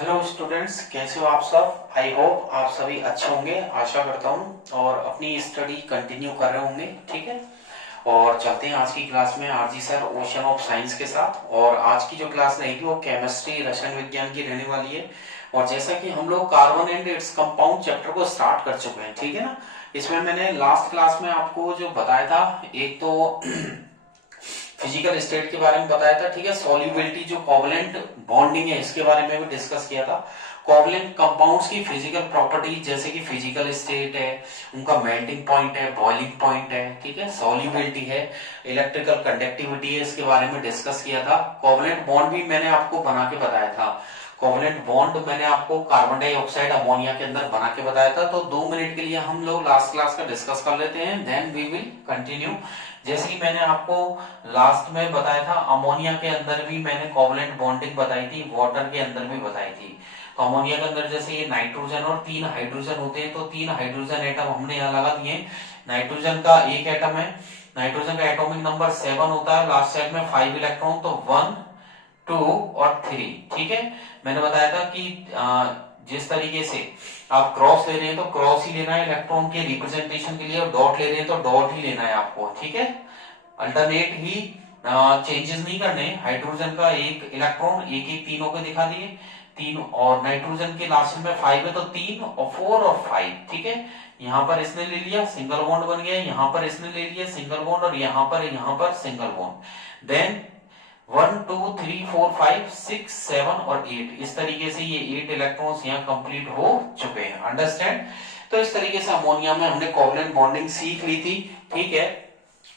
Hello students, कैसे हो आप सब। आई होप आप सभी अच्छे होंगे, आशा करता हूँ, और अपनी स्टडी कंटिन्यू कर रहे होंगे। ठीक है, और चलते हैं आज की क्लास में RG sir ocean of science के साथ। और आज की जो क्लास रहेगी वो केमिस्ट्री रसायन विज्ञान की रहने वाली है। और जैसा कि हम लोग carbon and its compound chapter को स्टार्ट कर चुके हैं, ठीक है ना। इसमें मैंने लास्ट क्लास में आपको जो बताया था, एक तो फिजिकल स्टेट के बारे में बताया था, ठीक है। सॉल्युबिलिटी, जो कोवलेंट बॉन्डिंग है, इसके बारे में भी डिस्कस किया था। कोवलेंट कंपाउंड्स की फिजिकल प्रॉपर्टीज, जैसे कि फिजिकल स्टेट है, उनका मेल्टिंग पॉइंट है, बॉइलिंग पॉइंट है, ठीक है, सॉल्युबिलिटी है, इलेक्ट्रिकल कंडक्टिविटी है, इसके बारे में डिस्कस किया था। कोवलेंट बॉन्ड भी मैंने आपको बना के बताया था। कोवलेंट बॉन्ड मैंने आपको कार्बन डाइऑक्साइड अमोनिया के अंदर बना के बताया था। तो 2 मिनट के लिए हम लोग लास्ट क्लास का डिस्कस कर लेते हैं, देन वी विल कंटिन्यू। जैसे कि मैंने आपको लास्ट में बताया था, अमोनिया के अंदर भी मैंने कोवलेंट बॉन्डिंग बताई थी, वाटर के अंदर भी बताई थी। तो अमोनिया के अंदर जैसे ये नाइट्रोजन और 3 हाइड्रोजन होते हैं, तो 3 हाइड्रोजन एटम हमने यहाँ लगा दिए। नाइट्रोजन का एक एटम है, नाइट्रोजन का एटॉमिक नंबर 7 होता है, लास्ट साइड में 5 इलेक्ट्रॉन, तो 1 2 और 3। ठीक है, मैंने बताया था कि जिस तरीके से आप क्रॉस ले रहे हैं तो क्रॉस ही लेना है इलेक्ट्रॉन के रिप्रेजेंटेशन के लिए, और डॉट ले रहे हैं तो डॉट ही लेना है आपको, ठीक है। अल्टरनेट ही चेंजेस नहीं करने। हाइड्रोजन का एक इलेक्ट्रॉन एक एक तीनों को दिखा दिए, तीन, और नाइट्रोजन के लास्ट में 5 है तो 3 और 4 और 5, ठीक है। यहाँ पर इसने ले लिया, सिंगल बॉन्ड बन गया, यहाँ पर इसने ले लिया सिंगल बॉन्ड, और यहाँ पर सिंगल बॉन्ड। देन 1 2 3 4 5 6 7 और 8, इस तरीके से ये 8 इलेक्ट्रॉन्स यहाँ कंप्लीट हो चुके हैं। अंडरस्टैंड। तो इस तरीके से अमोनिया में हमने कोवलेंट बॉन्डिंग सीख ली थी, ठीक है।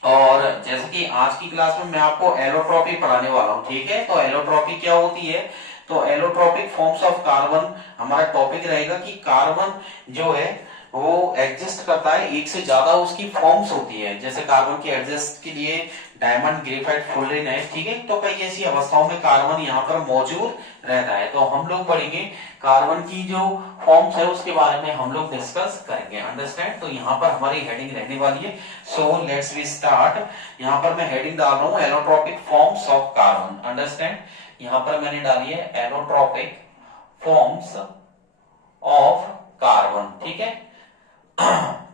और जैसे कि आज की क्लास में मैं आपको एलोट्रॉपी पढ़ाने वाला हूँ, ठीक है। तो एलोट्रॉपी क्या होती है, तो एलोट्रॉपिक फॉर्म्स ऑफ कार्बन हमारा टॉपिक रहेगा कि कार्बन जो है वो एग्जिस्ट करता है, एक से ज्यादा उसकी फॉर्म्स होती है। जैसे कार्बन के एग्जिस्ट के लिए डायमंड, ग्रेफाइट, फुलरिन है, ठीक है। तो कई ऐसी अवस्थाओं में कार्बन यहाँ पर मौजूद रहता है। तो हम लोग पढ़ेंगे कार्बन की जो फॉर्म्स है उसके बारे में हम लोग डिस्कस करेंगे। अंडरस्टैंड। तो यहाँ पर हमारी हेडिंग रहने वाली है, सो लेट्स वी स्टार्ट। यहाँ पर मैं हेडिंग डाल रहा हूँ allotropic forms of carbon. Understand. यहाँ पर मैंने डाली है एलोट्रॉपिक फॉर्म्स ऑफ कार्बन, ठीक है।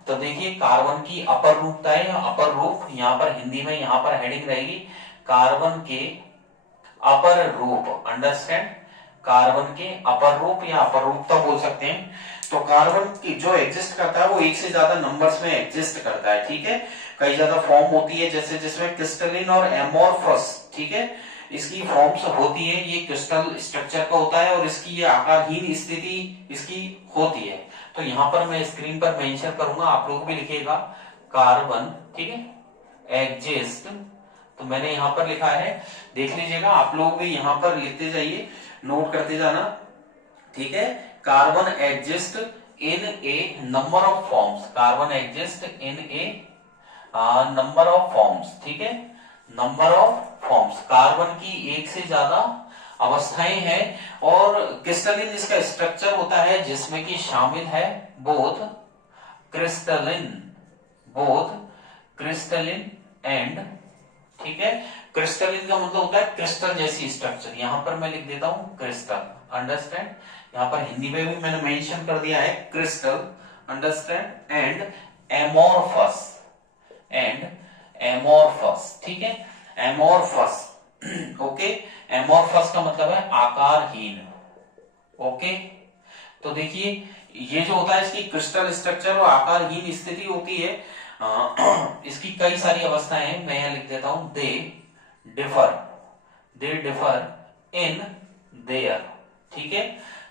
तो देखिए, कार्बन की अपर रूपता है, अपर रूप यहाँ पर हिंदी में यहाँ पर हेडिंग रहेगी कार्बन के अपर रूप। अंडरस्टैंड। कार्बन के अपर रूप या अपर रूपता बोल सकते हैं। तो कार्बन की जो एग्जिस्ट करता है वो एक से ज्यादा नंबर्स में एग्जिस्ट करता है, ठीक है। कई ज्यादा फॉर्म होती है, जैसे जिसमें क्रिस्टलिन और एमोर्फस, ठीक है, इसकी फॉर्म्स होती है। ये क्रिस्टल स्ट्रक्चर का होता है और इसकी ये आकारहीन स्थिति इसकी होती है। तो यहाँ पर मैं स्क्रीन पर मेंशन करूंगा, आप लोग भी लिखिएगा कार्बन, ठीक है, एग्जिस्ट। तो मैंने यहाँ पर लिखा है, देख लीजिएगा, आप लोग भी यहाँ पर लिखते जाइए, नोट करते जाना, ठीक है। Carbon exist in A number of forms, carbon exist in A number of forms, ठीक है, नंबर ऑफ फॉर्म्स। कार्बन की एक से ज्यादा अवस्थाएं हैं, और क्रिस्टलिन इसका स्ट्रक्चर होता है जिसमें कि शामिल है both crystalline, both crystalline and, ठीक है। क्रिस्टलिन का मतलब होता है क्रिस्टल जैसी स्ट्रक्चर, यहां पर मैं लिख देता हूं क्रिस्टल। अंडरस्टैंड। यहां पर हिंदी में भी मैंने मेंशन कर दिया है crystal. Understand. And amorphous, and amorphous, ठीक है, एमोर्फस। ओके, एमोर्फस का मतलब है आकारहीन। ओके, तो देखिए, ये जो होता है इसकी क्रिस्टल स्ट्रक्चर और आकारहीन स्थिति होती है। इसकी कई सारी अवस्थाएं हैं, मैं यहां लिख देता हूं, differ they differ in their, ठीक है,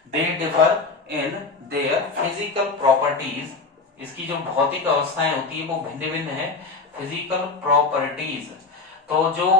they differ in their physical properties. इसकी जो भौतिक अवस्थाएं होती है वो भिन्न भिन्न है, फिजिकल प्रॉपर्टीज। तो जो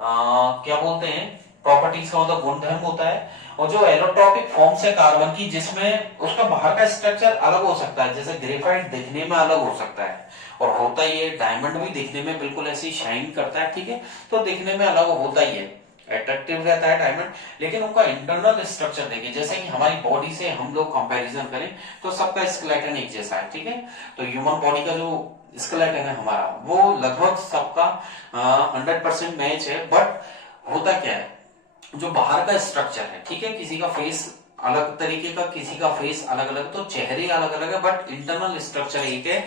क्या बोलते हैं, प्रॉपर्टीज का मतलब गुणधर्म होता है। और जो एलोट्रॉपिक फॉर्म्स है कार्बन की, जिसमें उसका बाहर का स्ट्रक्चर अलग हो सकता है, जैसे ग्रेफाइट दिखने में अलग हो सकता है, और होता ही है, डायमंड भी दिखने में बिल्कुल ऐसी शाइन करता है, ठीक है। तो दिखने में अलग होता ही है, अट्रैक्टिव रहता है डायमंड। लेकिन उनका इंटरनल स्ट्रक्चर देखिए, जैसे कि हमारी बॉडी से हम लोग कंपैरिजन करें तो सबका स्केलेटन एक जैसा है, ठीक है। तो ह्यूमन बॉडी का जो स्केलेटन है हमारा, वो लगभग सबका 100% मैच है। बट होता क्या है, जो बाहर का स्ट्रक्चर है, ठीक है, किसी का फेस अलग तरीके का, किसी का फेस अलग अलग, तो चेहरे अलग अलग है बट इंटरनल स्ट्रक्चर एक है।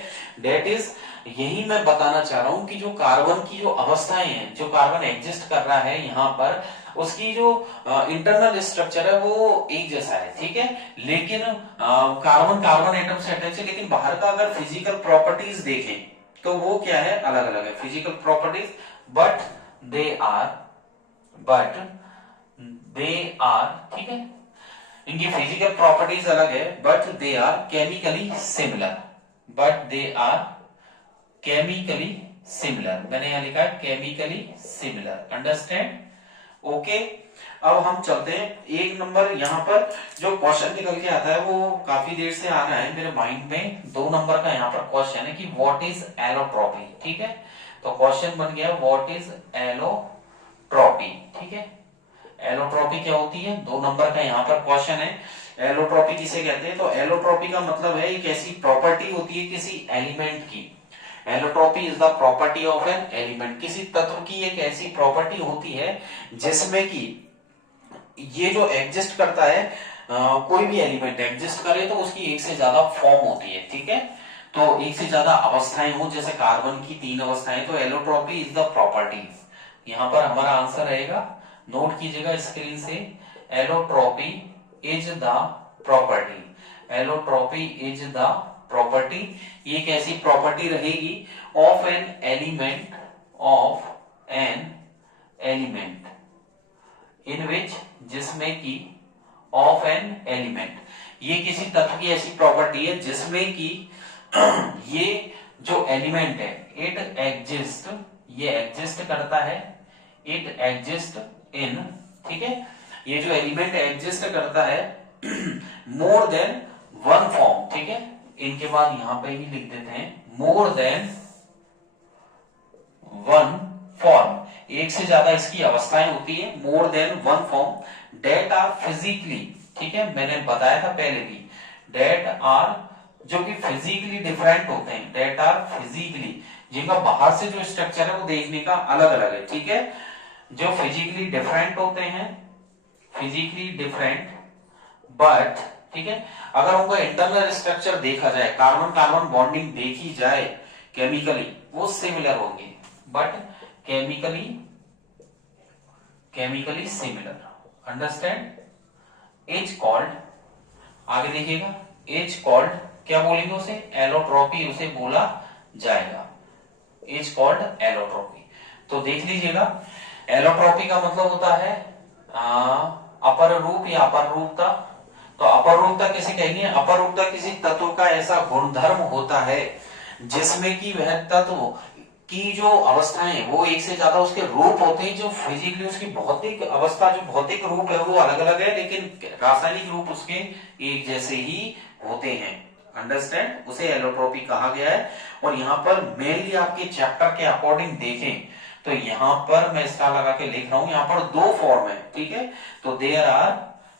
डेट इज, यही मैं बताना चाह रहा हूं कि जो कार्बन की जो अवस्थाएं हैं, जो कार्बन एग्जिस्ट कर रहा है यहाँ पर, उसकी जो इंटरनल स्ट्रक्चर है वो एक जैसा है, ठीक है। लेकिन कार्बन कार्बन एटम से अटैच है, लेकिन बाहर का अगर फिजिकल प्रॉपर्टीज देखें तो वो क्या है, अलग अलग है physical properties, but they are, but they are, ठीक है, इनकी फिजिकल प्रॉपर्टीज अलग है but they are chemically similar, but they are chemically similar. मैंने यहां लिखा है केमिकली सिमिलर, अंडरस्टैंड, ओके। अब हम चलते हैं एक नंबर, यहाँ पर जो क्वेश्चन निकल के आता है वो काफी देर से आ रहा है मेरे माइंड में। 2 नंबर का यहाँ पर क्वेश्चन है कि व्हाट इज एलोट्रॉपी, ठीक है। तो क्वेश्चन बन गया व्हाट इज एलोट्रॉपी, ठीक है। एलोट्रॉपी क्या होती है, 2 नंबर का यहाँ पर क्वेश्चन है। एलोट्रॉपी किसे कहते हैं, तो एलोट्रॉपी का मतलब है एक ऐसी प्रॉपर्टी होती है किसी एलिमेंट की। Allotropy is the property of an element, किसी तत्व की एक ऐसी प्रॉपर्टी होती है जिसमें कि ये जो एग्जिस्ट करता है, कोई भी एलिमेंट एग्जिस्ट करे तो उसकी एक से ज्यादा फॉर्म होती है, ठीक है। तो एक से ज्यादा अवस्थाएं हो, जैसे कार्बन की 3 अवस्थाएं, तो एलोट्रॉपी इज द प्रॉपर्टी। यहां पर हमारा आंसर रहेगा, नोट कीजिएगा स्क्रीन से, allotropy is the property, allotropy is the property. ये एक ऐसी प्रॉपर्टी रहेगी of an element, of an element in which, जिसमें की, ऑफ एन एलिमेंट, ये किसी तत्व की ऐसी प्रॉपर्टी है जिसमें कि ये जो एलिमेंट है इट एग्जिस्ट, ये एग्जिस्ट करता है, इट एग्जिस्ट इन, ठीक है, ये जो एलिमेंट एग्जिस्ट करता है मोर देन वन फॉर्म, ठीक है। इनके बाद यहां पे ही लिख देते हैं मोर देन वन फॉर्म, एक से ज्यादा इसकी अवस्थाएं होती है, more than one form, that are physically, ठीक है, मैंने बताया था पहले भी, डेट आर, जो कि फिजिकली डिफरेंट होते हैं, डेट आर फिजिकली, जिनका बाहर से जो स्ट्रक्चर है वो देखने का अलग अलग है, ठीक है, जो फिजिकली डिफरेंट होते हैं, फिजिकली डिफरेंट, बट, ठीक है, अगर उनका इंटरनल स्ट्रक्चर देखा जाए, कार्बन कार्बन बॉन्डिंग देखी जाए केमिकली, वो सिमिलर होंगे, but chemically, chemically similar, understand. Is called, आगे देखिएगा, इज कॉल्ड, क्या बोलेंगे उसे, एलोट्रॉपी उसे बोला जाएगा, इज कॉल्ड एलोट्रॉपी। तो देख लीजिएगा, एलोट्रॉपी का मतलब होता है अपर रूप या अपर रूपता। तो अपर रूपता किसे कहेंगे, अपर रूपता किसी तत्व का ऐसा गुणधर्म होता है जिसमें कि वह तत्व की जो अवस्थाएं वो एक से ज्यादा उसके रूप होते हैं, जो फिजिकली उसकी भौतिक अवस्था, जो भौतिक रूप है वो अलग अलग है, लेकिन रासायनिक रूप उसके एक जैसे ही होते हैं, अंडरस्टैंड, उसे एलोट्रॉपी कहा गया है। और यहाँ पर मेनली आपके चैप्टर के अकॉर्डिंग देखें तो यहाँ पर मैं स्टार लगा के लिख रहा हूं, यहाँ पर 2 फॉर्म है, ठीक है। तो देयर आर,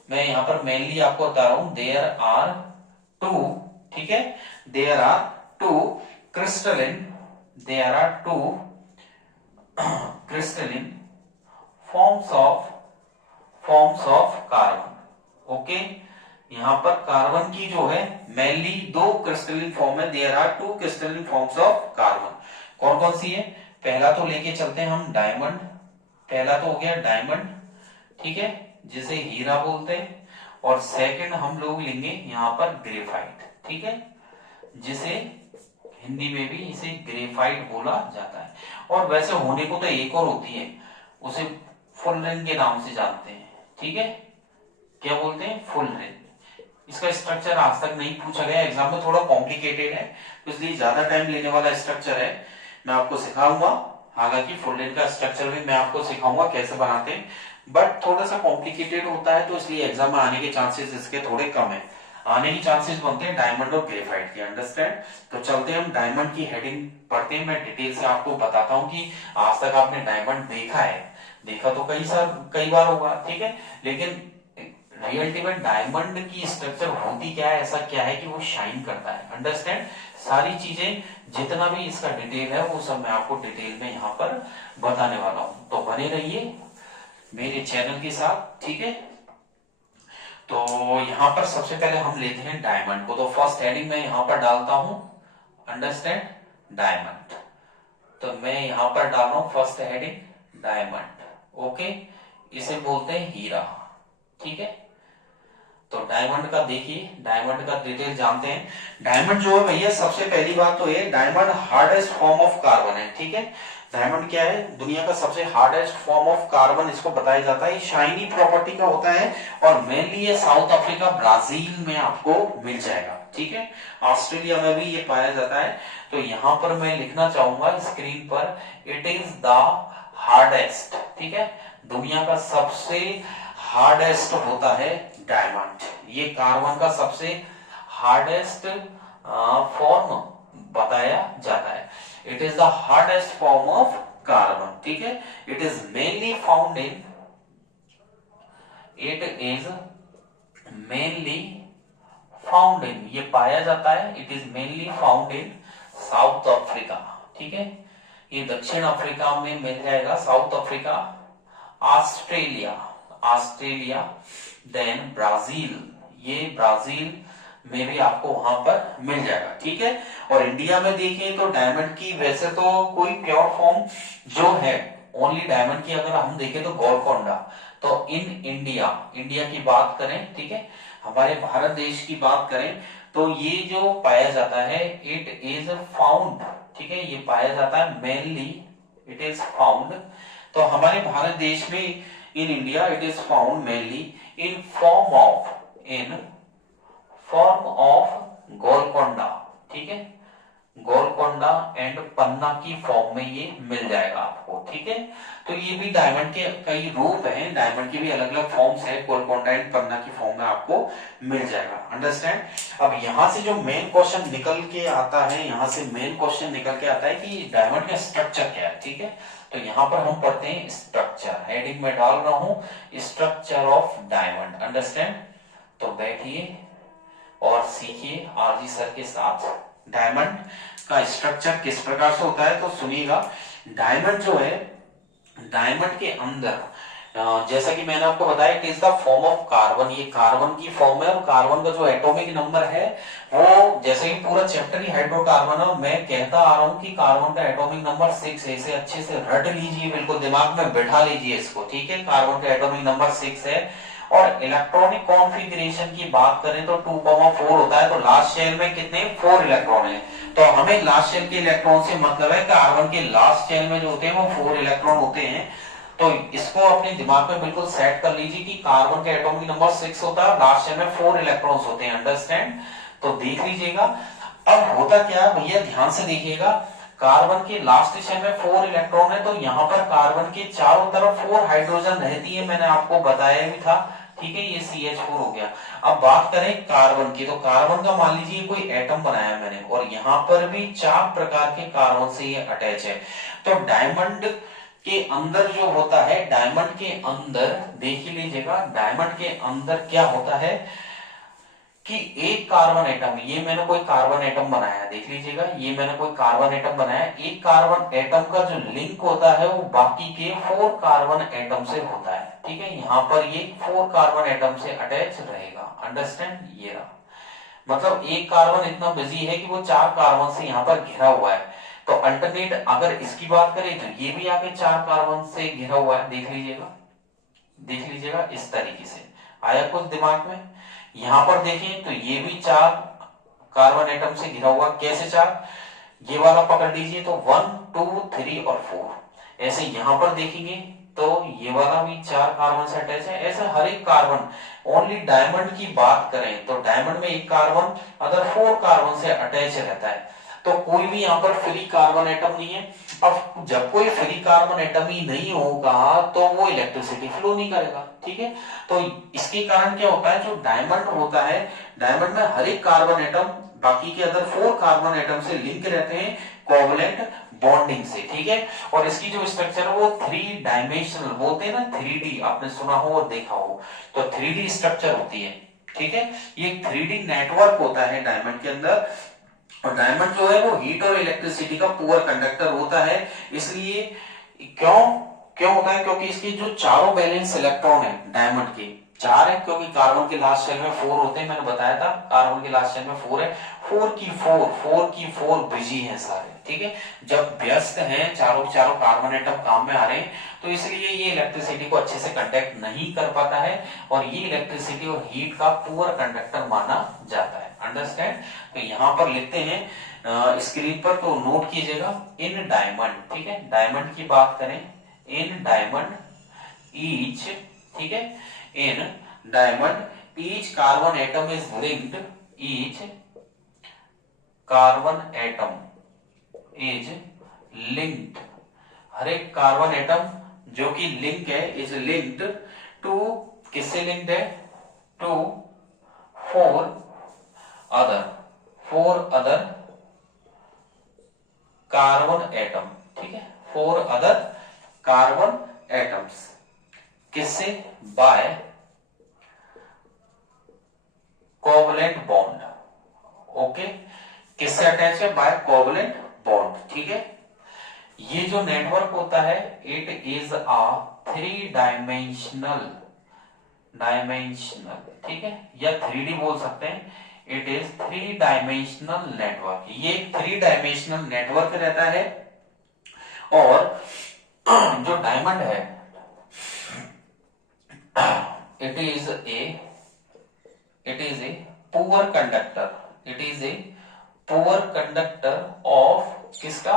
मैं यहाँ पर मेनली आपको बता रहा हूं, देयर आर 2, ठीक है, there are 2 crystalline, there are 2 crystalline forms of carbon, okay. यहाँ पर कार्बन की जो है मेनली 2 क्रिस्टलिन फॉर्म है, there are 2 crystalline forms of carbon. कौन कौन सी है, पहला तो लेके चलते हैं हम डायमंड, पहला तो हो गया डायमंड, ठीक है, जिसे हीरा बोलते हैं, और सेकंड हम लोग लेंगे यहाँ पर ग्रेफाइट, ठीक है, जिसे हिंदी में भी इसे ग्रेफाइट बोला जाता है। और वैसे होने को तो एक और होती है, उसे फुल रिंग के नाम से जानते हैं, ठीक है, क्या बोलते हैं, फुल रिंग। इसका स्ट्रक्चर आज तक नहीं पूछा गया, एग्जाम में थोड़ा कॉम्प्लिकेटेड है, इसलिए ज्यादा टाइम लेने वाला स्ट्रक्चर है, मैं आपको सिखाऊंगा। हालांकि फुल रिंग का स्ट्रक्चर भी मैं आपको सिखाऊंगा कैसे बनाते हैं, बट थोड़ा सा कॉम्प्लिकेटेड होता है, तो इसलिए एग्जाम में आने के चांसेस इसके थोड़े कम है, आने की चांसेस बनते हैं डायमंड और ग्रेफाइट के, अंडरस्टैंड। तो चलते हैं हम डायमंड की हेडिंग पढ़ते हैं, मैं डिटेल से आपको बताता हूं कि आज तक आपने डायमंड देखा है, देखा तो कई बार होगा, ठीक है, लेकिन रियलिटी में डायमंड की स्ट्रक्चर होती क्या है, ऐसा क्या है कि वो शाइन करता है, अंडरस्टैंड। सारी चीजें जितना भी इसका डिटेल है वो सब मैं आपको डिटेल में यहाँ पर बताने वाला हूं, तो बने रहिए मेरे चैनल के साथ, ठीक है। तो यहां पर सबसे पहले हम लेते हैं डायमंड को, तो फर्स्ट हेडिंग में यहां पर डालता हूं अंडरस्टैंड डायमंड। तो मैं यहां पर डाल रहा हूं फर्स्ट हेडिंग डायमंड, ओके, इसे बोलते हैं हीरा, ठीक है। तो डायमंड का देखिए, डायमंड का डिटेल जानते हैं। डायमंड जो है भैया, सबसे पहली बात तो ये, diamond hardest form of carbon है, ठीक है। डायमंड क्या है, दुनिया का सबसे हार्डेस्ट फॉर्म ऑफ कार्बन इसको बताया जाता है। शाइनी प्रॉपर्टी का होता है और मेनली ये साउथ अफ्रीका, ब्राजील में आपको मिल जाएगा, ठीक है। ऑस्ट्रेलिया में भी ये पाया जाता है। तो यहां पर मैं लिखना चाहूंगा स्क्रीन पर, इट इज द हार्डेस्ट, ठीक है, दुनिया का सबसे हार्डेस्ट होता है डायमंड। ये कार्बन का सबसे हार्डेस्ट फॉर्म बताया जाता है। It is the hardest form of carbon, ठीक है। It is mainly found in, it is mainly found in, ये पाया जाता है, it is mainly found in South Africa, ठीक है। ये दक्षिण अफ्रीका में मिल जाएगा, South Africa, Australia, Australia, then Brazil, ये ब्राजील में भी आपको वहां पर मिल जाएगा, ठीक है। और इंडिया में देखें तो डायमंड की वैसे तो कोई प्योर फॉर्म जो है, ओनली डायमंड की अगर हम देखें तो गोलकोंडा। तो इन इंडिया, इंडिया की बात करें, ठीक है, हमारे भारत देश की बात करें, तो ये जो पाया जाता है, इट इज फाउंड, ठीक है, ये पाया जाता है मेनली, इट इज फाउंड, तो हमारे भारत देश में in India it is found mainly in form of Golconda, ठीक है, गोलकोंडा एंड पन्ना की फॉर्म में ये मिल जाएगा आपको, ठीक है। तो ये भी डायमंड के कई रूप हैं, डायमंड की भी अलग अलग फॉर्म्स है, गोलकोंडा एंड पन्ना की फॉर्म में आपको मिल जाएगा, अंडरस्टैंड। अब यहां से जो मेन क्वेश्चन निकल के आता है, यहां से मेन क्वेश्चन निकल के आता है कि डायमंड का स्ट्रक्चर क्या है, ठीक है। तो यहां पर हम पढ़ते हैं स्ट्रक्चर, हेडिंग में डाल रहा हूं स्ट्रक्चर ऑफ डायमंड, अंडरस्टैंड। तो बैठिए और सीखिए आरजी सर के साथ डायमंड का स्ट्रक्चर किस प्रकार से होता है। तो सुनिएगा, डायमंड जो है, डायमंड के अंदर जैसा कि मैंने आपको बताया, it is the form of carbon, ये कार्बन की फॉर्म है, और कार्बन का जो एटॉमिक नंबर है वो, जैसे कि पूरा चैप्टर ही हाइड्रोकार्बन है, मैं कहता आ रहा हूं कि कार्बन का एटॉमिक नंबर 6 है, इसे अच्छे से रट लीजिए, बिल्कुल दिमाग में बैठा लीजिए इसको, ठीक है। कार्बन का एटॉमिक नंबर 6 है। और इलेक्ट्रॉनिक कॉन्फ़िगरेशन की बात करें तो 2,4 होता है, तो लास्ट शेल में कितने, 4 इलेक्ट्रॉन है। तो हमें लास्ट शेल के इलेक्ट्रॉन से मतलब है कार्बन के लास्ट शेल में जो होते हैं वो 4 इलेक्ट्रॉन होते हैं। तो इसको अपने दिमाग में बिल्कुल सेट कर लीजिए कि कार्बन का एटॉमिक नंबर 6 होता है, लास्ट शेल में 4 इलेक्ट्रॉन्स होते हैं, अंडरस्टैंड। तो देख लीजिएगा, अब होता क्या है भैया, ध्यान से देखिएगा, कार्बन के लास्ट शेल में 4 इलेक्ट्रॉन है, तो यहाँ पर कार्बन के चारों तरफ 4 हाइड्रोजन रहती है, मैंने आपको बताया भी था, ठीक है। ये CH4 हो गया। अब बात करें कार्बन की, तो कार्बन का मान लीजिए कोई एटम बनाया मैंने, और यहाँ पर भी 4 प्रकार के कार्बन से ये अटैच है। तो डायमंड के अंदर जो होता है, डायमंड के अंदर देख लीजिएगा, डायमंड के अंदर क्या होता है कि एक कार्बन एटम, ये मैंने कोई कार्बन एटम बनाया, देख लीजिएगा, ये मैंने कोई कार्बन एटम बनाया, एक कार्बन एटम का जो लिंक होता है वो बाकी के 4 कार्बन एटम से होता है, ठीक है। यहाँ पर ये 4 कार्बन एटम से अटैच रहेगा, अंडरस्टैंड। ये रहा, मतलब एक कार्बन इतना बिजी है कि वो 4 कार्बन से यहाँ पर घिरा हुआ है। तो अल्टरनेट अगर इसकी बात करें तो ये भी आके 4 कार्बन से घिरा हुआ है, देख लीजिएगा, देख लीजिएगा, इस तरीके से आया कुछ दिमाग में। यहां पर देखें तो ये भी 4 कार्बन एटम से घिरा हुआ, कैसे 4, ये वाला पकड़ लीजिए, तो 1 2 3 और 4। ऐसे यहां पर देखेंगे तो ये वाला भी 4 कार्बन से अटैच है। ऐसे हर एक कार्बन, ओनली डायमंड की बात करें तो डायमंड में एक कार्बन अदर 4 कार्बन से अटैच रहता है। तो कोई भी यहाँ पर फ्री कार्बन एटम नहीं है। अब जब कोई फ्री कार्बन एटम ही नहीं होगा तो वो इलेक्ट्रिसिटी फ्लो नहीं करेगा, ठीक है। तो इसके कारण क्या होता है, जो डायमंड होता है, डायमंड में हर एक कार्बन एटम बाकी के अदर 4 कार्बन एटम से लिंक रहते हैं कोवलेंट बॉन्डिंग से, ठीक है। और इसकी जो स्ट्रक्चर है वो 3 डायमेंशनल बोलते हैं ना, 3D, आपने सुना हो और देखा हो, तो 3D स्ट्रक्चर होती है, ठीक है। ये 3D नेटवर्क होता है डायमंड के अंदर। और डायमंड जो है वो हीट और इलेक्ट्रिसिटी का पुअर कंडक्टर होता है, इसलिए क्यों, क्यों होता है? क्योंकि इसकी जो चारों बैलेंस इलेक्ट्रॉन है डायमंड के, चार है, क्योंकि कार्बन के लास्ट शेल में 4 होते हैं, मैंने बताया था कार्बन के लास्ट शेल में 4 है, 4 बिजी है सारे, ठीक है। जब व्यस्त हैं चारों चारों कार्बन एटम काम में आ रहे हैं, तो इसलिए ये इलेक्ट्रिसिटी को अच्छे से कंडक्ट नहीं कर पाता है, और ये इलेक्ट्रिसिटी और हीट का पुअर कंडक्टर माना जाता है। अंडरस्टैंड? तो यहां पर लिखते हैं स्क्रीन पर, तो नोट कीजिएगा, इन डायमंड, ठीक है, डायमंड की बात करें, इन डायमंड ईच, ठीक है, in diamond each carbon atom is linked, each carbon atom is linked, हर एक कार्बन एटम जो कि लिंक है, इज लिंक्ड टू, किससे लिंक्ड है? To four other carbon atom, ठीक है, 4 अदर कार्बन एटम्स, किससे? बाय कोवलेंट बॉन्ड, ओके, किससे अटैच है? बाय कोवलेंट बॉन्ड, ठीक है। ये जो नेटवर्क होता है, इट इज अ 3 डायमेंशनल, ठीक है, या 3D बोल सकते हैं, इट इज 3 डायमेंशनल नेटवर्क, ये 3 डायमेंशनल नेटवर्क रहता है। और जो डायमंड है, it is a poor conductor, it is a poor conductor of किसका?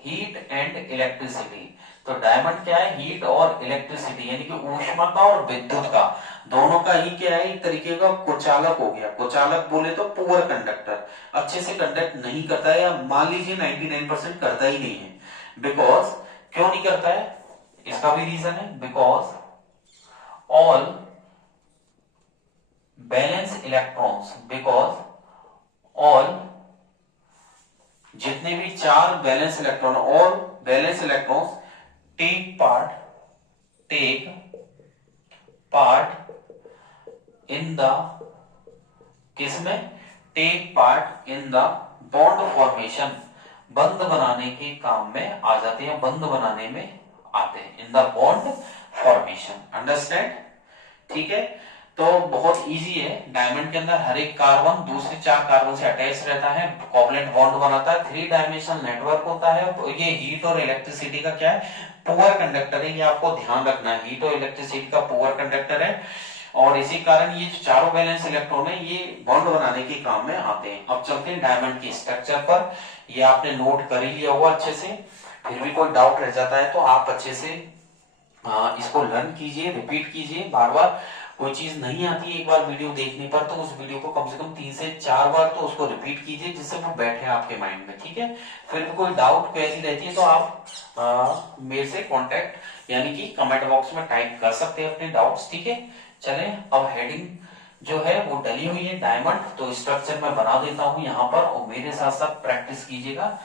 Heat and electricity. तो डायमंड क्या है? हीट और इलेक्ट्रिसिटी, यानी कि ऊष्मा का और विद्युत का, दोनों का ही क्या है, एक तरीके का कुचालक हो गया। कुचालक बोले तो पुअर कंडक्टर, अच्छे से कंडक्ट नहीं करता है, या मान लीजिए 99% करता ही नहीं है। बिकॉज, क्यों नहीं करता है? इसका भी रीजन है, because all valence electrons, because all, जितने भी 4 valence electron, all valence electrons take part in the, किसमें? Take part in the bond formation, बंध बनाने के काम में आ जाते हैं, बंध बनाने में आते हैं, इन द बॉन्ड फॉर्मेशन। अंडरस्टैंड? ठीक है, तो बहुत इजी है। डायमंड के अंदर हर एक कार्बन दूसरे 4 कार्बन से अटैच रहता है, कोवलेंट बॉन्ड बनाता है, 3 डायमेंशनल नेटवर्क होता है। तो ये हीट और इलेक्ट्रिसिटी का क्या है? पुअर कंडक्टर है, ये आपको ध्यान रखना है, हीट और इलेक्ट्रिसिटी का पुअर कंडक्टर है। और इसी कारण ये जो चारों बैलेंस इलेक्ट्रॉन है, ये बॉन्ड बनाने के काम में आते हैं। अब चलते हैं डायमंड की स्ट्रक्चर पर, ये आपने नोट कर ही लिया होगा अच्छे से, फिर भी कोई डाउट रह जाता है तो आप अच्छे से इसको लर्न कीजिए, रिपीट कीजिए बार बार। कोई चीज नहीं आती है एक बार वीडियो देखने पर, तो उस वीडियो को कम से कम 3 से 4 बार तो उसको रिपीट कीजिए, जिससे वो बैठे आपके माइंड में, ठीक है। फिर भी कोई डाउट ऐसी रहती है तो आप मेरे से कांटेक्ट यानी कि कमेंट बॉक्स में टाइप कर सकते हैं अपने डाउट्स, ठीक है। चलें, अब हेडिंग जो है वो डली हुई है डायमंड, तो स्ट्रक्चर मैं बना देता हूं यहाँ पर, और मेरे साथ साथ प्रैक्टिस कीजिएगा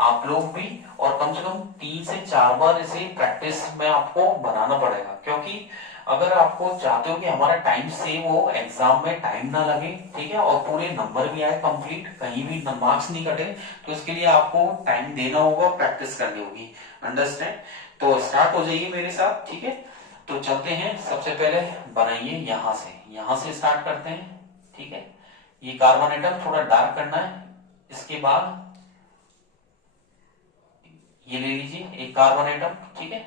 आप लोग भी, और कम से कम 3 से 4 बार इसे प्रैक्टिस में आपको बनाना पड़ेगा। क्योंकि अगर आपको चाहते हो कि हमारा टाइम सेव हो, एग्जाम में टाइम ना लगे, ठीक है, और पूरे नंबर भी आए कंप्लीट, कहीं भी मार्क्स नहीं कटे, तो इसके लिए आपको टाइम देना होगा, प्रैक्टिस करनी होगी। अंडरस्टैंड? तो स्टार्ट हो जाइए मेरे साथ, ठीक है। तो चलते हैं, सबसे पहले बनाइए यहां से स्टार्ट करते हैं, ठीक है। ये कार्बन एटम थोड़ा डार्क करना है, इसके बाद ये ले लीजिए एक कार्बन एटम, ठीक है।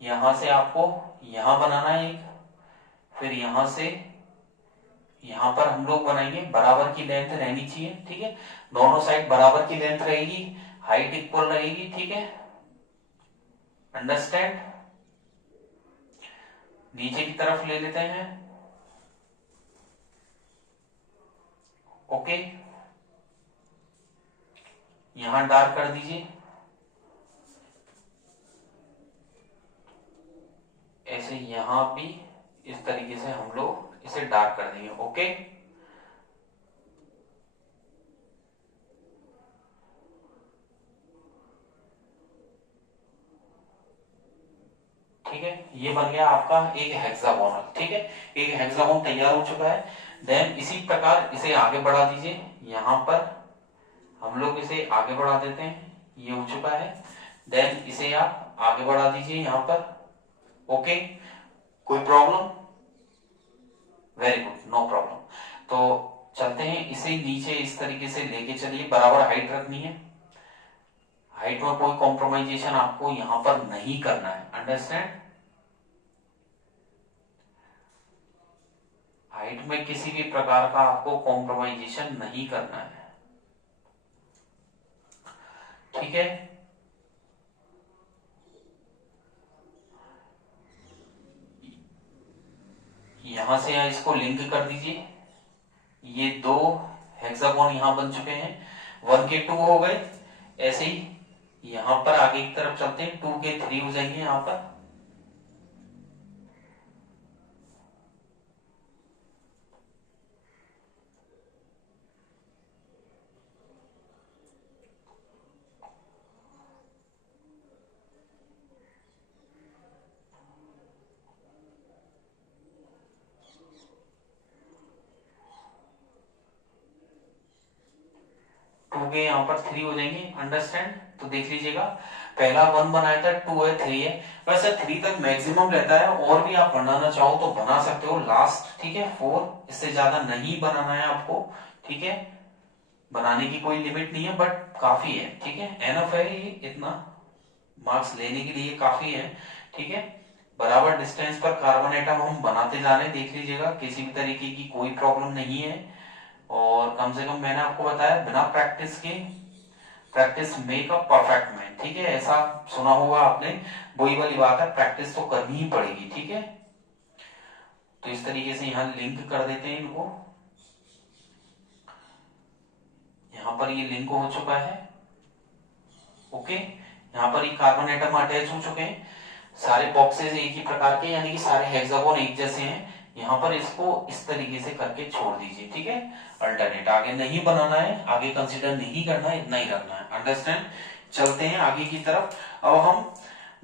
यहां से आपको यहां बनाना है एक, फिर यहां से यहां पर हम लोग बनाएंगे, बराबर की लेंथ रहनी चाहिए, ठीक है, दोनों साइड बराबर की लेंथ रहेगी, हाइट इक्वल रहेगी, ठीक है। अंडरस्टैंड? नीचे की तरफ ले लेते हैं, ओके, यहां डार्क कर दीजिए, ऐसे यहां भी इस तरीके से हम लोग इसे डार्क कर देंगे, ओके। ठीक है, ये बन गया आपका एक हेक्सागोनल, ठीक है, एक हेक्सागोन तैयार हो चुका है। देन इसी प्रकार इसे आगे बढ़ा दीजिए, यहां पर हम लोग इसे आगे बढ़ा देते हैं, ये हो चुका है। देन इसे आप आगे बढ़ा दीजिए यहाँ पर। ओके, कोई problem? Very good, no problem. तो चलते हैं, इसे नीचे इस तरीके से लेके चलिए, बराबर हाइट रखनी है। हाइट में कोई कॉम्प्रोमाइजेशन आपको यहां पर नहीं करना है, अंडरस्टैंड? हाइट में किसी भी प्रकार का आपको कॉम्प्रोमाइजेशन नहीं करना है, ठीक है? यहां से यहां इसको लिंक कर दीजिए। ये दो हेक्सागोन यहां बन चुके हैं, 1 के 2 हो गए। ऐसे ही यहां पर आगे की तरफ चलते हैं, 2 के 3 हो जाएंगे यहां पर। टू के यहाँ पर 3 हो जाएंगे, अंडरस्टैंड? तो देख लीजिएगा, पहला 1 बनाया था, 2 है, 3 है। वैसे 3 तक मैक्सिमम रहता है, और भी आप बनाना चाहो तो बना सकते हो लास्ट, ठीक है? 4, इससे ज्यादा नहीं बनाना है आपको, ठीक है? बनाने की कोई लिमिट नहीं है, बट काफी है, ठीक है? एनफ है ये, इतना मार्क्स लेने के लिए काफी है, ठीक है? बराबर डिस्टेंस पर कार्बन एटम हम बनाते जा रहे हैं, देख लीजिएगा, किसी भी तरीके की कोई प्रॉब्लम नहीं है। और कम से कम मैंने आपको बताया, बिना प्रैक्टिस के, practice make a perfect man, ठीक है? ऐसा सुना होगा आपने, वही वाली बात है, प्रैक्टिस तो करनी ही पड़ेगी, ठीक है? तो इस तरीके से यहां लिंक कर देते हैं इनको। यहां पर ये लिंक हो चुका है, ओके। यहाँ पर ये कार्बन एटम अटैच हो चुके हैं, सारे बॉक्सेस एक ही प्रकार के, यानी कि सारे हेक्सागोन एक जैसे हैं। यहाँ पर इसको इस तरीके से करके छोड़ दीजिए, ठीक है? अल्टरनेट आगे नहीं बनाना है, आगे कंसीडर नहीं करना है, इतना ही रखना है, अंडरस्टैंड? चलते हैं आगे की तरफ। अब हम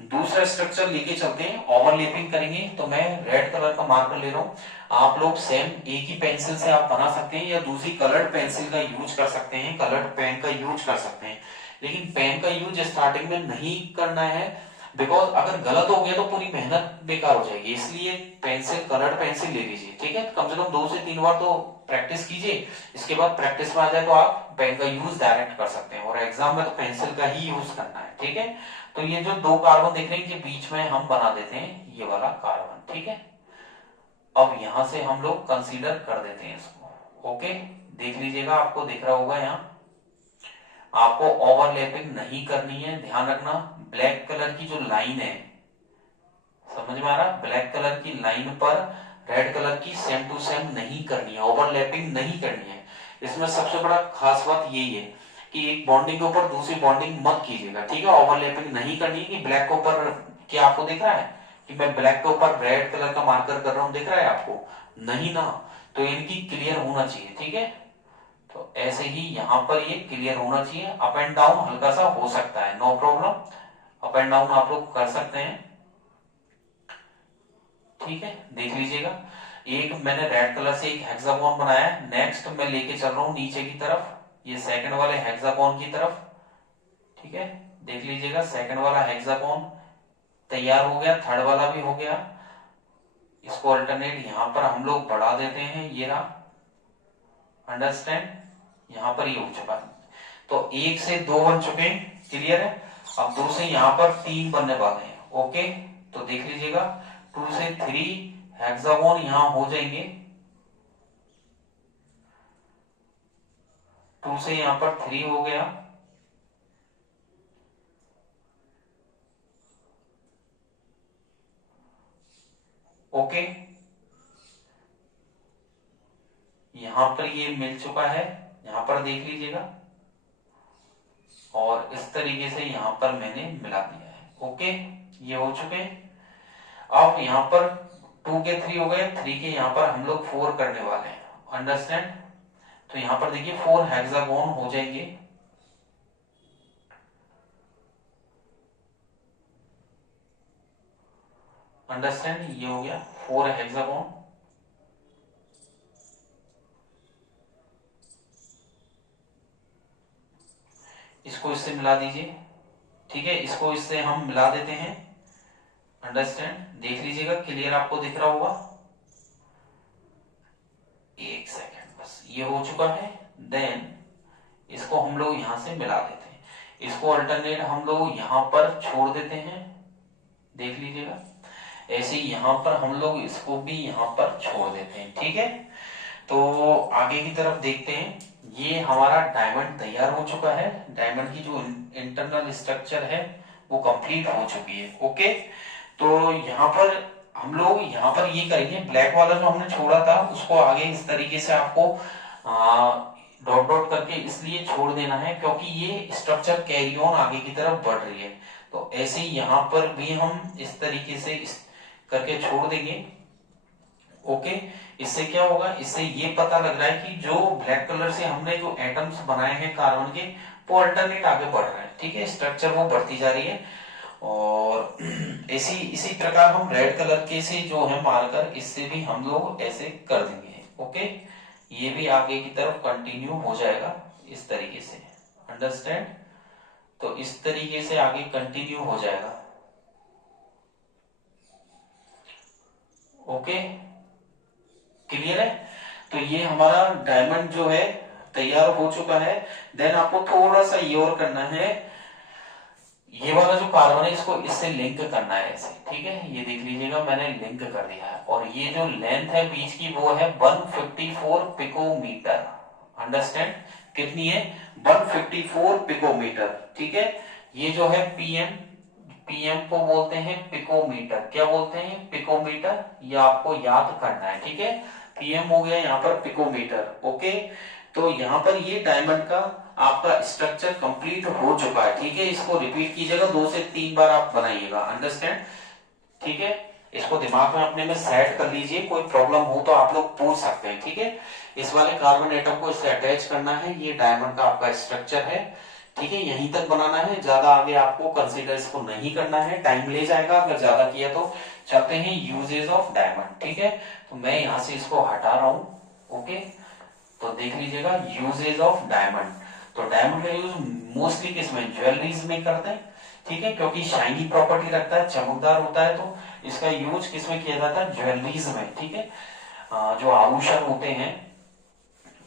दूसरा स्ट्रक्चर लेके चलते हैं, ओवरलैपिंग करेंगे। तो मैं रेड कलर का मार्कर ले रहा हूँ, आप लोग सेम एक ही पेंसिल से आप बना सकते हैं, या दूसरी कलर्ड पेंसिल का यूज कर सकते हैं, कलर्ड पेन का यूज कर सकते हैं। लेकिन पेन का यूज स्टार्टिंग में नहीं करना है, बिकॉज अगर गलत हो गया तो पूरी मेहनत बेकार हो जाएगी, इसलिए पेंसिल, कलर्ड पेंसिल ले लीजिए, ठीक है? कम से कम 2 से 3 बार तो प्रैक्टिस कीजिए, इसके बाद प्रैक्टिस में आ जाए तो आप पेन का यूज डायरेक्ट कर सकते हैं, और एग्जाम में तो पेंसिल का ही यूज करना है, ठीक है? तो ये जो 2 कार्बन दिख रहे हैं, के बीच में हम बना देते हैं ये वाला कार्बन, ठीक है? अब यहां से हम लोग कंसीडर कर देते हैं इसको, ओके। देख लीजिएगा, आपको दिख रहा होगा यहाँ, आपको ओवरलैपिंग नहीं करनी है, ध्यान रखना। ब्लैक कलर की जो लाइन है, समझ में आ रहा? ब्लैक कलर की लाइन पर रेड कलर की सेम टू सेम नहीं करनी है, ओवरलैपिंग नहीं करनी है। इसमें सबसे बड़ा खास बात यही है कि एक बॉन्डिंग के ऊपर दूसरी बॉन्डिंग मत कीजिएगा, ठीक है? ओवरलैपिंग नहीं करनी है। कि ब्लैक के ऊपर, क्या आपको दिख रहा है कि मैं ब्लैक के ऊपर रेड कलर का मार्कर कर रहा हूं, दिख रहा है आपको? नहीं ना, तो इनकी क्लियर होना चाहिए, ठीक है? तो ऐसे ही यहां पर ये क्लियर होना चाहिए। अप एंड डाउन हल्का सा हो सकता है, no problem, up and down आप लोग कर सकते हैं, ठीक है? देख लीजिएगा, एक मैंने रेड कलर से एक हेक्सागोन बनाया है, नेक्स्ट मैं लेके चल रहा हूं नीचे की तरफ, ये सेकंड वाले हेक्सागोन की तरफ, ठीक है? देख लीजिएगा, सेकंड वाला हेक्सागोन तैयार हो गया, थर्ड वाला भी हो गया। इसको अल्टरनेट यहां पर हम लोग बढ़ा देते हैं, ये रहा, अंडरस्टैंड? यहां पर ये हो चुका है, तो 1 से 2 बन चुके हैं, क्लियर है? अब 2 से यहां पर 3 बनने वाले हैं, ओके। तो देख लीजिएगा, 2 से 3 हेक्सागोन यहां हो जाएंगे, 2 से यहां पर 3 हो गया, ओके। यहां पर ये मिल चुका है, यहां पर देख लीजिएगा, और इस तरीके से यहां पर मैंने मिला दिया है, ओके। ये हो चुके हैं। अब यहां पर 2 के 3 हो गए, 3 के यहां पर हम लोग 4 करने वाले हैं, अंडरस्टैंड? तो यहां पर देखिए 4 हेक्सागोन हो जाएंगे, अंडरस्टैंड? ये हो गया 4 हेक्सागोन। इसको इससे मिला दीजिए, ठीक है, इसको इससे हम मिला देते हैं। अंडरस्टैंड, देख लीजिएगा, क्लियर आपको दिख रहा होगा। एक सेकेंड बस, ये हो चुका है। देन इसको हम लोग यहां से मिला देते हैं, इसको अल्टरनेट हम लोग यहां पर छोड़ देते हैं, देख लीजिएगा। ऐसे ही यहां पर हम लोग इसको भी यहां पर छोड़ देते हैं, ठीक है। तो आगे की तरफ देखते हैं, ये हमारा डायमंड तैयार हो चुका है। डायमंड की जो इंटरनल स्ट्रक्चर है वो कंप्लीट हो चुकी है। ओके, तो यहाँ पर हम लोग यहाँ पर ये करेंगे, ब्लैक वाला जो हमने छोड़ा था उसको आगे इस तरीके से आपको डॉट डॉट करके इसलिए छोड़ देना है क्योंकि ये स्ट्रक्चर कैरी ऑन आगे की तरफ बढ़ रही है। तो ऐसे ही यहाँ पर भी हम इस तरीके से करके छोड़ देंगे। ओके, इससे क्या होगा, इससे ये पता लग रहा है कि जो ब्लैक कलर से हमने जो एटम्स बनाए हैं कार्बन के वो अल्टरनेट आगे बढ़ रहे हैं, ठीक है, स्ट्रक्चर वो बढ़ती जा रही है। और इसी प्रकार हम रेड कलर के से जो है मार्कर, इससे भी हम लोग ऐसे कर देंगे। ओके, ये भी आगे की तरफ कंटिन्यू हो जाएगा इस तरीके से। अंडरस्टैंड, तो इस तरीके से आगे कंटिन्यू हो जाएगा। ओके, क्लियर है। तो ये हमारा डायमंड जो है तैयार हो चुका है। देन आपको थोड़ा सा ये और करना है, ये वाला जो कार्बन है इसको इससे लिंक करना है ऐसे, ठीक है। ये देख लीजिएगा, मैंने लिंक कर दिया है। और ये जो लेंथ है बीच की वो है 154 पिकोमीटर। अंडरस्टैंड, कितनी है, 154 पिकोमीटर, ठीक है। ये जो है पीएम, पीएम को बोलते हैं पिकोमीटर। क्या बोलते हैं, पिकोमीटर। ये आपको याद करना है, ठीक है। पीएम हो गया यहाँ पर पिकोमीटर। ओके, तो यहाँ पर ये डायमंड का आपका स्ट्रक्चर कंप्लीट हो चुका है, ठीक है। इसको रिपीट कीजिएगा, 2 से 3 बार आप बनाइएगा। अंडरस्टैंड, ठीक है। इसको दिमाग में अपने में सेट कर लीजिए, कोई प्रॉब्लम हो तो आप लोग पूछ सकते हैं, ठीक है। इस वाले कार्बन एटम को इससे अटैच करना है, ये डायमंड का आपका स्ट्रक्चर है, ठीक है। यहीं तक बनाना है, ज्यादा आगे आपको कंसीडर इसको नहीं करना है, टाइम ले जाएगा अगर ज्यादा किया तो। चलते हैं यूजेज ऑफ डायमंड, ठीक है। तो मैं यहां से इसको हटा रहा हूं। ओके, तो देख लीजिएगा यूजेज ऑफ डायमंड। तो डायमंड का यूज मोस्टली किसमें, ज्वेलरीज में करते हैं, ठीक है, क्योंकि शाइनी प्रॉपर्टी रखता है, चमकदार होता है, तो इसका यूज किसमें किया जाता है, ज्वेलरीज में, ठीक है। जो आभूषण होते हैं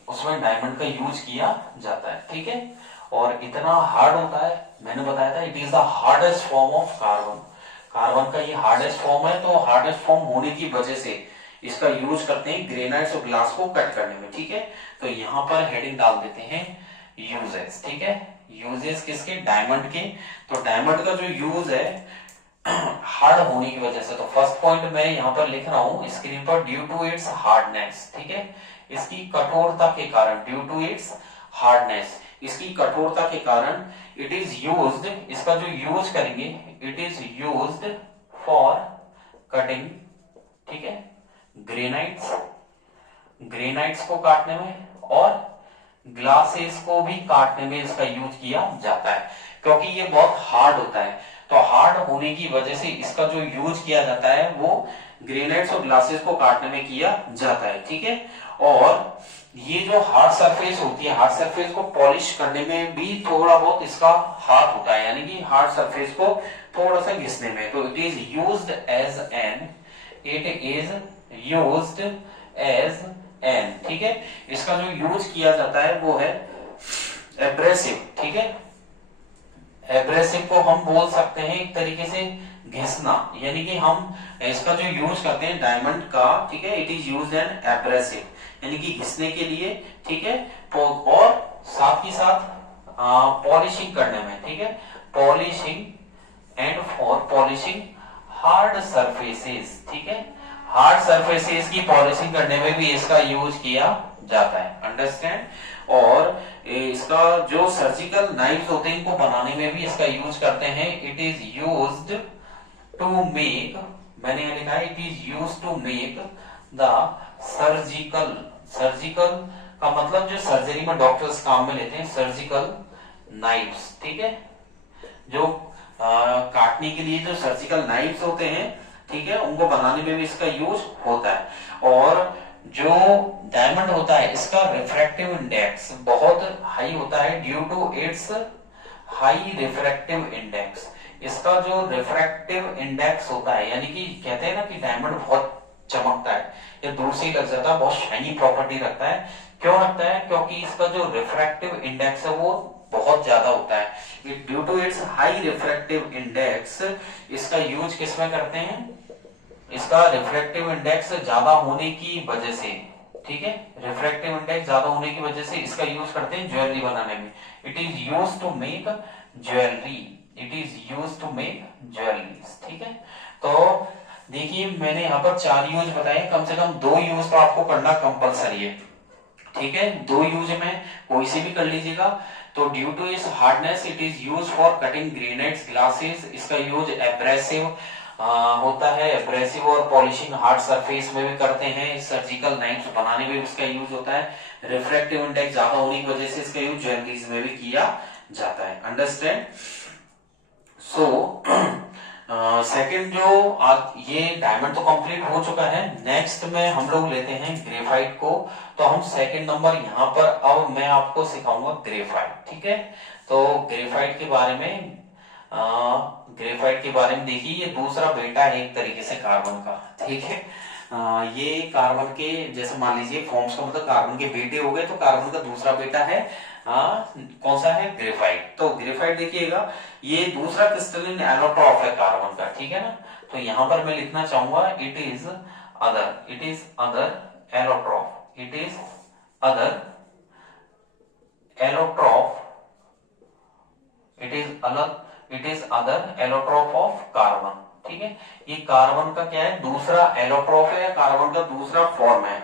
उसमें डायमंड का यूज किया जाता है, ठीक है। और इतना हार्ड होता है, मैंने बताया था it is the hardest form of carbon. Carbon का ये हार्डेस्ट फॉर्म है, तो हार्डेस्ट फॉर्म होने की वजह से इसका यूज करते हैं ग्रेनाइट्स और ग्लास को कट करने में, ठीक है। तो यहाँ पर हेडिंग डाल देते हैं यूजेस, ठीक है। यूजेस किसके, डायमंड के। तो डायमंड का जो यूज है हार्ड होने की वजह से, तो फर्स्ट पॉइंट मैं यहाँ पर लिख रहा हूं स्क्रीन पर, ड्यू टू इट्स हार्डनेस, ठीक है। इसकी कठोरता के कारण, ड्यू टू इट्स हार्डनेस, इसकी कठोरता के कारण इट इज यूज्ड, इसका जो यूज करेंगे, it is used for cutting, ठीक है, ग्रेनाइट्स, ग्रेनाइट्स को काटने में, और ग्लासेस को भी काटने में इसका यूज किया जाता है, क्योंकि ये बहुत हार्ड होता है। तो हार्ड होने की वजह से इसका जो यूज किया जाता है वो ग्रेनाइट्स और ग्लासेस को काटने में किया जाता है, ठीक है। और ये जो हार्ड सरफेस होती है, हार्ड सरफेस को पॉलिश करने में भी थोड़ा बहुत इसका हाथ होता है, यानी कि हार्ड सरफेस को थोड़ा सा घिसने में। तो it is used as an, it is used as an, ठीक है। इसका जो यूज किया जाता है वो है एब्रेसिव, ठीक है। एब्रेसिव को हम बोल सकते हैं एक तरीके से घिसना, यानी कि हम इसका जो यूज करते हैं डायमंड का, ठीक है, it is used N abrasive, यानी कि घिसने के लिए, ठीक है। और साथ ही साथ पॉलिशिंग करने में, ठीक है, polishing and for polishing hard surfaces, ठीक है। हार्ड सरफेसेस की पॉलिशिंग करने में भी इसका यूज किया जाता है। अंडरस्टैंड। और इसका जो सर्जिकल नाइफ्स होते हैं इनको बनाने में भी इसका यूज करते हैं। It is used to make, मैंने यहां लिखा है it is used to make the surgical, surgical का मतलब जो सर्जरी में डॉक्टर्स काम में लेते हैं, सर्जिकल नाइफ्स, ठीक है। जो काटने के लिए जो सर्जिकल नाइफ्स होते हैं, ठीक है, उनको बनाने में भी इसका यूज होता है। और जो डायमंड होता है इसका रिफ्रैक्टिव इंडेक्स बहुत हाई होता है due to its high refractive index, इसका जो रिफ्रैक्टिव इंडेक्स होता है, यानी कि कहते हैं ना कि डायमंड बहुत चमकता है या दूर से ही लग जाता है, बहुत शाइनी प्रॉपर्टी रखता है। क्यों रखता है? क्योंकि इसका जो रिफ्रैक्टिव इंडेक्स है वो बहुत ज्यादा होता है। Due to its high refractive index, इसका यूज किसमें करते हैं? इसका रिफ्रैक्टिव इंडेक्स ज्यादा होने की वजह से, ठीक है, रिफ्रैक्टिव इंडेक्स ज्यादा होने की वजह से इसका यूज करते हैं ज्वेलरी बनाने में। It is use to make jewellery, it is use to make jewellery, ठीक है। तो देखिए मैंने यहाँ पर 4 यूज बताए, कम से कम 2 यूज तो आपको करना कंपलसरी है, ठीक है। 2 यूज में कोई से भी कर लीजिएगा। तो due to its hardness it is use for cutting granites glasses, इसका यूज एब्रेसिव होता है, एब्रेसिव और पॉलिशिंग हार्ड सरफेस में भी करते हैं, सर्जिकल नाइफ्स बनाने में भी इसका यूज होता है। रिफ्रैक्टिव इंडेक्स ज्यादा होने की वजह से इसका यूज ज्वेलरीज में भी किया जाता है। अंडरस्टैंड? सो सेकंड जो आज ये डायमंड तो कंप्लीट हो चुका है, नेक्स्ट में हम लोग लेते हैं ग्रेफाइट को। तो हम सेकंड नंबर यहाँ पर अब मैं आपको सिखाऊंगा ग्रेफाइट, ठीक है। तो ग्रेफाइट के बारे में ग्रेफाइट के बारे में देखिए, ये दूसरा बेटा है एक तरीके से कार्बन का, ठीक है। ये कार्बन के जैसे मान लीजिए फॉर्म्स का मतलब कार्बन के बेटे हो गए, तो कार्बन का दूसरा बेटा है कौन सा है? ग्रेफाइट। तो ग्रेफाइट देखिएगा ये दूसरा क्रिस्टलिन एलोट्रॉप है कार्बन का, ठीक है ना। तो यहां पर मैं लिखना चाहूंगा it is other, it is other allotrope, it is other allotrope, it is अलग, it is other allotrope of carbon, ठीक है। ये कार्बन का क्या है? दूसरा एलोट्रॉप है, कार्बन का दूसरा फॉर्म है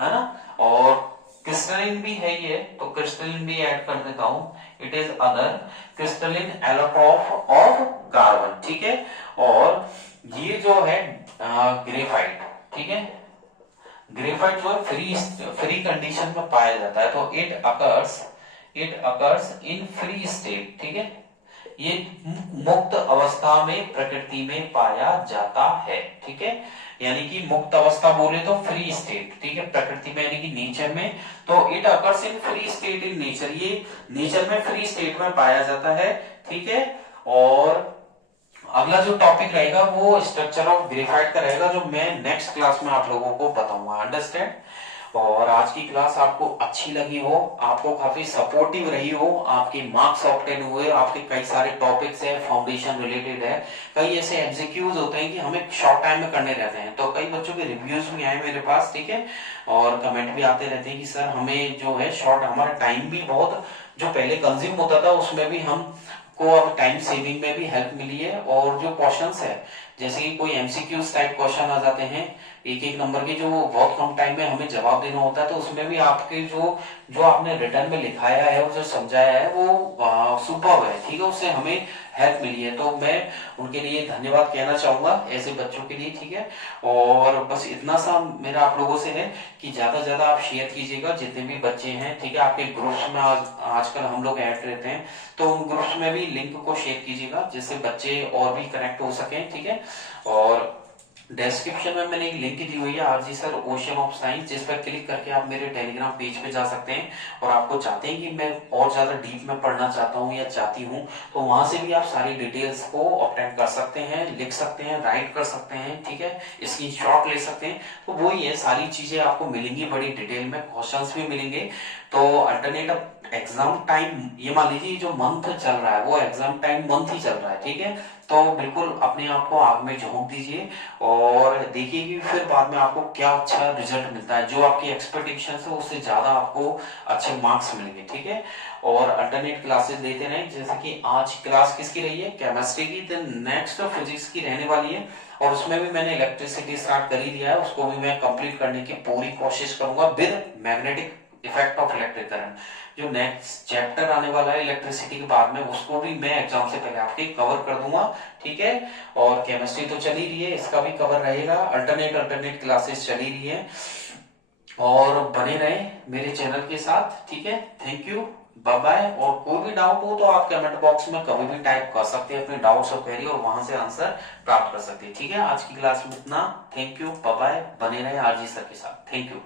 ना। और क्रिस्टलिन भी है ये, तो क्रिस्टलिन भी ऐड कर देता हूं, it is other crystalline allotrope of carbon, ठीक है। और ये जो है ग्रेफाइट, ठीक है, ग्रेफाइट जो है फ्री कंडीशन में पाया जाता है, तो it occurs in free state, ठीक है। ये मुक्त अवस्था में प्रकृति में पाया जाता है, ठीक है। यानी कि मुक्त अवस्था बोले तो फ्री स्टेट, ठीक है, प्रकृति में यानी कि नेचर में। तो it occurs in free state in nature, ये नेचर में फ्री स्टेट में पाया जाता है, ठीक है। और अगला जो टॉपिक रहेगा वो स्ट्रक्चर ऑफ ग्रेफाइट का रहेगा, जो मैं नेक्स्ट क्लास में आप लोगों को बताऊंगा। अंडरस्टैंड? और आज की क्लास आपको अच्छी लगी हो, आपको काफी सपोर्टिव रही हो, आपके मार्क्स ऑब्टेन हुए, आपके कई सारे टॉपिक्स है फाउंडेशन रिलेटेड है, कई ऐसे एग्जीक्यूज होते हैं कि हमें शॉर्ट टाइम में करने रहते हैं, तो कई बच्चों के रिव्यूज भी आए मेरे पास, ठीक है। और कमेंट भी आते रहते हैं कि सर हमें जो है शॉर्ट, हमारा टाइम भी बहुत जो पहले कंज्यूम होता था उसमें भी हम को अब टाइम सेविंग में भी हेल्प मिली है। और जो क्वेश्चंस है जैसे कि कोई एमसीक्यूज टाइप क्वेश्चन आ जाते हैं एक एक नंबर के, जो बहुत कम टाइम में हमें जवाब देना होता है, तो उसमें भी आपके जो जो आपने रिटर्न में लिखाया है और जो समझाया है वो सुपर्ब है, ठीक है, उससे हमें हेल्प मिली है। तो मैं उनके लिए धन्यवाद कहना चाहूंगा ऐसे बच्चों के लिए, ठीक है। और बस इतना सा मेरा आप लोगों से है कि ज्यादा से ज्यादा आप शेयर कीजिएगा जितने भी बच्चे हैं, ठीक है। आपके ग्रुप्स में आजकल हम लोग ऐड रहते हैं, तो उन ग्रुप्स में भी लिंक को शेयर कीजिएगा जिससे बच्चे और भी कनेक्ट हो सके, ठीक है। और डिस्क्रिप्शन में मैंने एक लिंक दी हुई है RG sir ocean of science, जिस पर क्लिक करके आप मेरे टेलीग्राम पेज पे जा सकते हैं। और आपको चाहते हैं कि मैं और ज्यादा डीप में पढ़ना चाहता हूँ या चाहती हूँ, तो वहां से भी आप सारी डिटेल्स को ऑब्टेन कर सकते हैं, लिख सकते हैं, राइट कर सकते हैं, ठीक है, स्क्रीनशॉट ले सकते हैं। तो वही है, सारी चीजें आपको मिलेंगी बड़ी डिटेल में, क्वेश्चंस भी मिलेंगे। तो अल्टरनेट एग्जाम टाइम, ये मान लीजिए जो मंथ चल रहा है वो एग्जाम टाइम मंथ ही चल रहा है, ठीक है। तो बिल्कुल अपने आप को आग में झोंक दीजिए और देखिए कि फिर बाद में आपको क्या अच्छा रिजल्ट मिलता है, जो आपकी एक्सपेक्टेशन है उससे ज्यादा आपको अच्छे मार्क्स मिलेंगे, ठीक है। और अल्टरनेट क्लासेस देते रहें, जैसे कि आज क्लास किसकी रही है? केमिस्ट्री की, देन नेक्स्ट फिजिक्स की रहने वाली है। और उसमें भी मैंने इलेक्ट्रिसिटी स्टार्ट कर ही दिया है, उसको भी मैं कंप्लीट करने की पूरी कोशिश करूंगा with magnetic effect of electric current. जो नेक्स्ट चैप्टर आने वाला है इलेक्ट्रिसिटी के बाद में, उसको भी मैं एग्जाम से पहले आपके कवर कर दूंगा, ठीक है। और केमिस्ट्री तो चल ही रही है, इसका भी कवर रहेगा, अल्टरनेट क्लासेस चल ही रही है। और बने रहे मेरे चैनल के साथ, ठीक है। Thank you, bye bye. और कोई भी डाउट हो तो आप कमेंट बॉक्स में कभी भी टाइप कर सकते हैं अपने डाउट्स और क्वेरी, और वहां से आंसर प्राप्त कर सकते हैं, ठीक है। आज की क्लास में इतना, थैंक यू, बाय बाय। बने रहे आरजी सर के साथ, थैंक यू।